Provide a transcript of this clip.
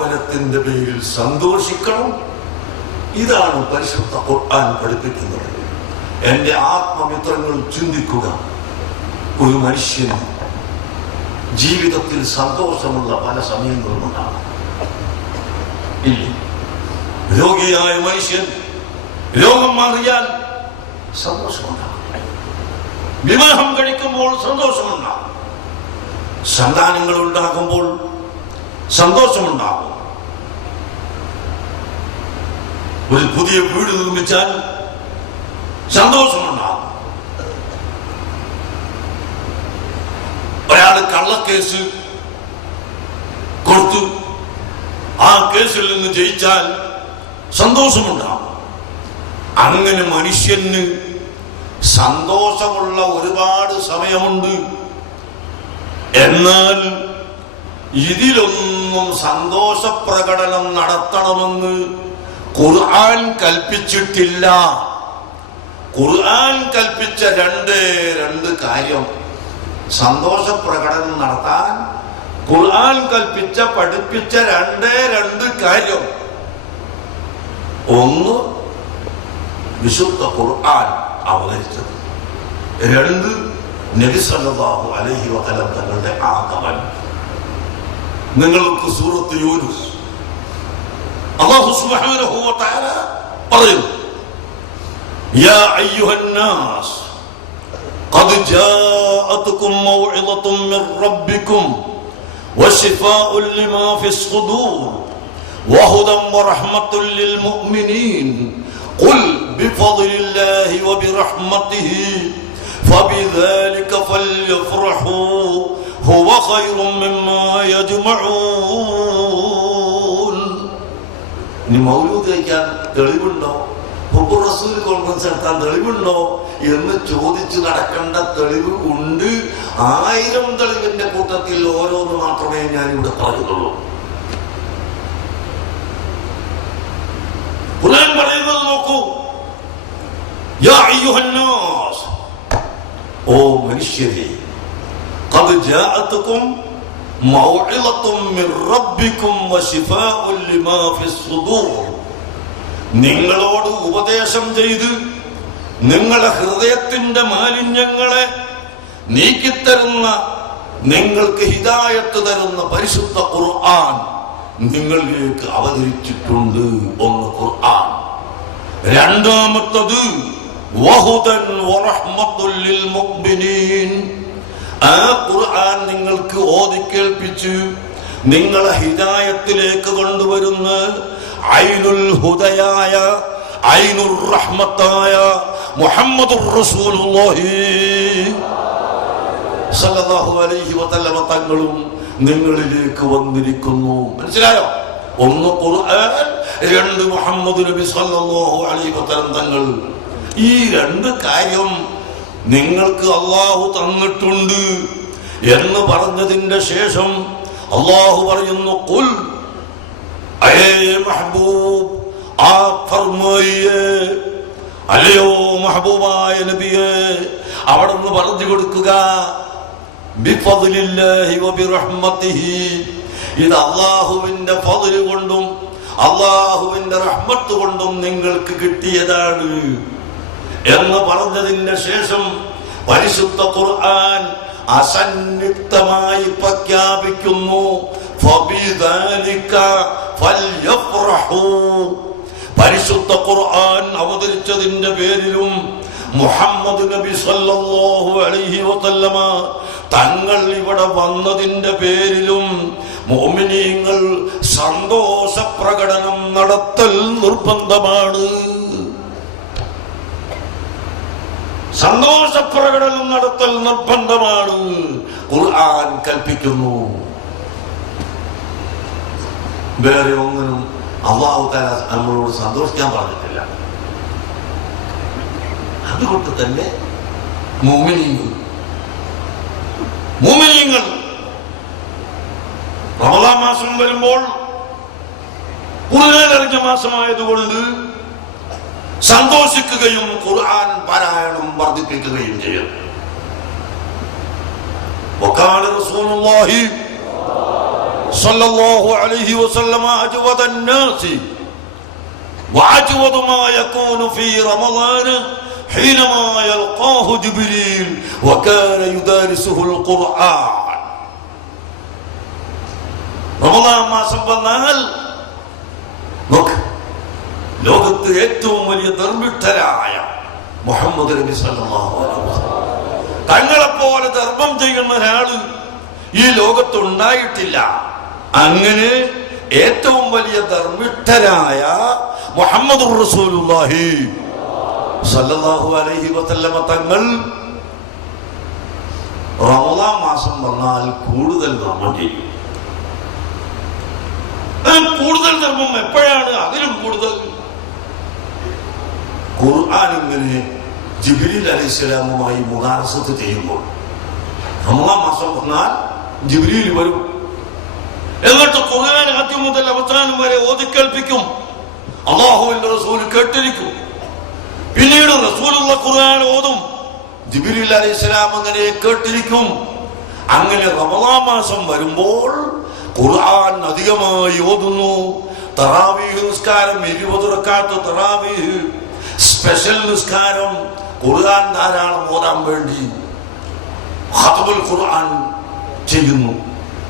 ബലത്തിന്റെ പേരിൽ സന്തോഷിക്കണം. ഇതാണ് പരിശുദ്ധ ഖുർആൻ പഠിപ്പിക്കുന്നത്. എന്റെ ആത്മമിത്രങ്ങൾ ചിന്തിക്കുക, ഒരു മനുഷ്യന് ജീവിതത്തിൽ സന്തോഷമുള്ള പല സമയങ്ങളും ഉണ്ടാകും. രോഗിയായ മനുഷ്യൻ രോഗം മാറിയാൽ സന്തോഷമുണ്ടാകും. വിവാഹം കഴിക്കുമ്പോൾ സന്തോഷമുണ്ടാകും. സന്താനങ്ങൾ ഉണ്ടാകുമ്പോൾ സന്തോഷമുണ്ടാകും. ഒരു പുതിയ വീട് നിർമ്മിച്ചാൽ സന്തോഷമുണ്ടാകും. ഒരാൾ കള്ളക്കേസ് കൊടുത്തു, ആ കേസിൽ നിന്ന് ജയിച്ചാൽ സന്തോഷമുണ്ടാകും. അങ്ങനെ മനുഷ്യന് സന്തോഷമുള്ള ഒരുപാട് സമയമുണ്ട്. എന്നാൽ ഇതിലൊന്നും സന്തോഷ പ്രകടനം നടത്തണമെന്ന് ഖുർആൻ കൽപ്പിച്ചിട്ടില്ല. ഖുർആൻ കൽപ്പിച്ച രണ്ട് കാര്യം, സന്തോഷ പ്രകടനം നടത്താൻ ഖുർആൻ പഠിപ്പിച്ച രണ്ട് കാര്യം. ഒന്ന്, വിശുദ്ധ ഖുർആൻ അവതരിച്ചത്. രണ്ട്, നബി സല്ലല്ലാഹു അലൈഹി വസല്ലം തങ്ങളുടെ ആഗമനം. നിങ്ങൾക്ക് സൂറത്ത് യൂനുസ് അല്ലാഹു സുബ്ഹാനഹു വ തആല പറയുന്നു, യാ അയ്യുഹന്നാസ് ഖദ് ജാഅതുകും മൗഇദത്തും മിർ റബ്ബികും വശിഫാഉൻ ലിമാ ഫിസ് സുദൂർ വഹുദൻ വറഹ്മത്തുൻ ലിൽ മുഅ്മിനീൻ ഖുൽ ബിഫദ്ലില്ലാഹി വബിറഹ്മതിഹി ഫബിദാലിക ഫൽയഫ്റഹൂ ഹുവ ഖൈറും മിമ്മാ യജ്മഊൻ. ഇനി മൗലൂദ് കഴിക്കാൻ തെളിവുണ്ടോ, ഹുബ്ബുർ റസൂൽ കോൺഫറൻസ് നടത്താൻ തെളിവുണ്ടോ എന്ന് ചോദിച്ച് നടക്കേണ്ട തെളിവ് ഉണ്ട്. 1000 തെളിവിന്റെ കൂട്ടത്തിൽ ഓരോന്ന് മാത്രമേ ഞാൻ ഇവിടെ പറയുന്നുള്ളൂ. ഖുർആൻ പറയുന്നത് നോക്കൂ, യാ അയ്യുഹന്നാസ്, ഓ മനുഷ്യരെ, ഖദ് ജാഅതുകും മൗഇളത്തും മിർ റബ്ബികും വശിഫാഉൻ ലിമാ ഫിസ് സുദൂർ. നിങ്ങളോട് ഉപദേശം ചെയ്ത് നിങ്ങളുടെ ഹൃദയത്തിന്റെ മാലിന്യങ്ങളെ നീക്കിത്തരുന്ന, നിങ്ങൾക്ക് ഹിദായത്ത് തരുന്ന പരിശുദ്ധ ഖുർആൻ നിങ്ങളിലേക്ക് അവതരിച്ചിട്ടുണ്ട്. ഒന്ന് ഖുർആൻ. രണ്ടാമത്തത് വഹുദൻ വറഹ്മത്തുൽ ലിൽ മുഅ്മിനീൻ. ആ ഖുർആൻ നിങ്ങൾക്ക് ഓതി കേൾപ്പിച്ച് നിങ്ങളെ ഹിദായത്തിലേക്ക് കൊണ്ടുവരുന്ന ഐനുൽ ഹുദയായ, ഐനുർ റഹ്മത്തായ മുഹമ്മദുർ റസൂലുള്ളാഹി സല്ലല്ലാഹു അലൈഹി വസല്ലം തങ്ങളും നിങ്ങളിലേക്ക് വന്നിരിക്കുന്നു. മനസ്സിലായോ? ഒന്ന് ഖുർആൻ, രണ്ട് മുഹമ്മദ് നബി സല്ലല്ലാഹു അലൈഹി വസല്ലം തങ്ങൾ. ഈ രണ്ട് കാര്യം നിങ്ങൾക്ക് അല്ലാഹു തന്നിട്ടുണ്ട് എന്ന് പറഞ്ഞതിന്റെ ശേഷം അല്ലാഹു പറയുന്നു, ഖുൽ, മെഹബൂബ്, ആ ഫർമായിയേ, അല്ലയോ മെഹബൂബായ നബിയേ, അവിടുന്ന് പറഞ്ഞു കൊടുക്കുക, ബിഫദ്ലില്ലാഹി വബിറഹ്മതിഹി, ഇത് അല്ലാഹുവിന്റെ ഫദ്ല് കൊണ്ടും അല്ലാഹുവിന്റെ റഹ്മത്ത് കൊണ്ടും നിങ്ങൾക്ക് കിട്ടിയതാണ് എന്ന് പറഞ്ഞതിന്റെ ശേഷം പരിശുദ്ധ ഖുർആൻ അസന്നിഗ്ധമായി പ്രഖ്യാപിക്കുന്നു, ഫബിദാലിക ഫൽയഫ്റഹൂ. പരിശുദ്ധ ഖുർആൻ അവതരിച്ചതിന്റെ പേരിലും മുഹമ്മദ് നബി സല്ലല്ലാഹു അലൈഹി വസല്ലമ തങ്ങൾ ഇവിടെ വന്നതിന്റെ പേരിലും മുഅ്മിനീങ്ങൾ സന്തോഷ പ്രകടനം നടത്തൽ നിർബന്ധമാണ്. സന്തോഷ പ്രകടനം നടത്തൽ നിർബന്ധമാണ്. ഖുർആൻ കൽപ്പിക്കുന്നു. വേറെ ഒന്നിനും അല്ലാഹു തആല നമ്മളോട് സന്തോഷിക്കാൻ പറഞ്ഞിട്ടില്ല. അതുകൊണ്ട് തന്നെ മുഅ്മിനീങ്ങൾ റമളാൻ മാസം വരുമ്പോൾ ഖുർആൻ ഇറങ്ങിയ മാസമായതുകൊണ്ട് സന്തോഷിക്കുകയും ഖുർആൻ പാരായണം വർദ്ധിപ്പിക്കുകയും ചെയ്യുന്നു. വഖാല റസൂലുള്ളാഹി സല്ലല്ലാഹു അലൈഹി വസല്ലമ അജ്വദൻ നാസി വഅജ്വദു മാ യകൂനു ഫീ റമളാൻ ഹീനമാ യൽഖാഹു ജിബ്രീൽ വകാന യുദാരിസുഹുൽ ഖുർആൻ. റമളാൻ മാസം വന്നാൽ ലോകത്ത് ഏറ്റവും വലിയ ധർമ്മിഷ്ഠരായ മുഹമ്മദ് നബി സല്ലല്ലാഹു അലൈഹി വസല്ലം തങ്ങളെപ്പോലെ ധർമ്മം ചെയ്യുന്ന ഒരാള് ഈ ലോകത്തുണ്ടായിട്ടില്ല. അങ്ങനെ ഏറ്റവും വലിയ ധർമ്മിഷ്ഠരായ മുഹമ്മദുർ റസൂലുള്ളാഹി സല്ലല്ലാഹു അലൈഹി വസല്ലം തങ്ങൾ റമളാൻ മാസം വന്നാൽ കൂടുതൽ ധർമ്മം ചെയ്യും. കൂടുതൽ ധർമ്മം എപ്പോഴാണ്? അതിലും കൂടുതൽ ഖുർആൻ ഇങ്ങനെ ജിബ്രീൽ അലൈഹിസ്സലാമുമായി മുദാറസത്ത് ചെയ്യുമ്പോൾ. റമളാൻ മാസം വന്നാൽ ജിബ്രീൽ വരും, എന്നിട്ട് ഖുർആൻ ആദ്യം മുതൽ അവസാനം വരെ ഓതിക്കേൽപ്പിക്കും. അല്ലാഹുവിന്റെ റസൂൽ കേട്ടിരിക്കും. പിന്നീട് റസൂലുള്ള ഖുർആൻ ഓതും, ജിബ്രീൽ അലൈഹിസ്സലാം അങ്ങനെ കേട്ടിരിക്കും. അങ്ങനെ റമളാൻ മാസം വരുമ്പോൾ ഖുർആൻ അധികമായി ഓതുന്നു. തറാവീഹ് നിസ്കാരം 20 റക്അത്ത് തറാവീഹ്, സ്പെഷ്യൽ നിസ്കാരം, ഖുർആൻ ധാരാളം ഓതാൻ വേണ്ടി ഖത്മുൽ ഖുർആൻ ചെയ്യുന്നു.